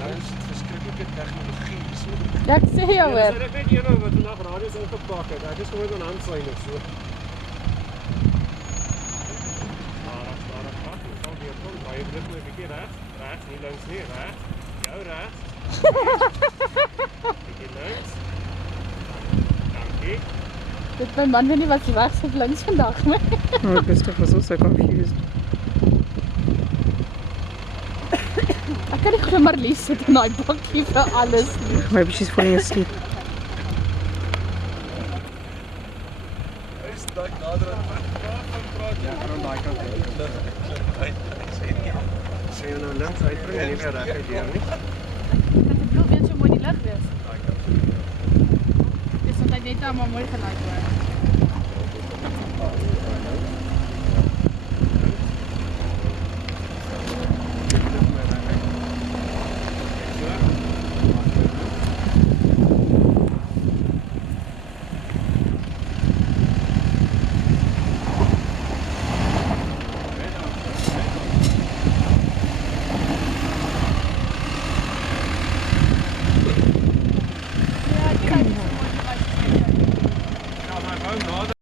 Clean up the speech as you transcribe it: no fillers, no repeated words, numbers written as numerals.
Nou is het verschrikkelijke technologie. Ja, ek sê jou hoor. Ek weet jy nou wat vandag radio's ingepak het. Ek is gewoon aan handsign of so. Daar pak. Ons gaan weer kom. Baie druk net 'n bietjie regs, nie links nie, regs. Jou regs. Bietjie links. Dankie. Dit my man weet nie wat sy regs of links vandag nie. Oh, Gustav was also confused. Ek kan nie glo Marlies sit in daai bakkie vir alles nie. Maybe she's falling asleep. Hy is daai nader aan praat. Ja, aan daai kant. Sê jy nou links uitbring en nie weer reg uit hier nie. Dit wil weer so mooi die lig wees. Dis wat hy net maar mooi gelyk word.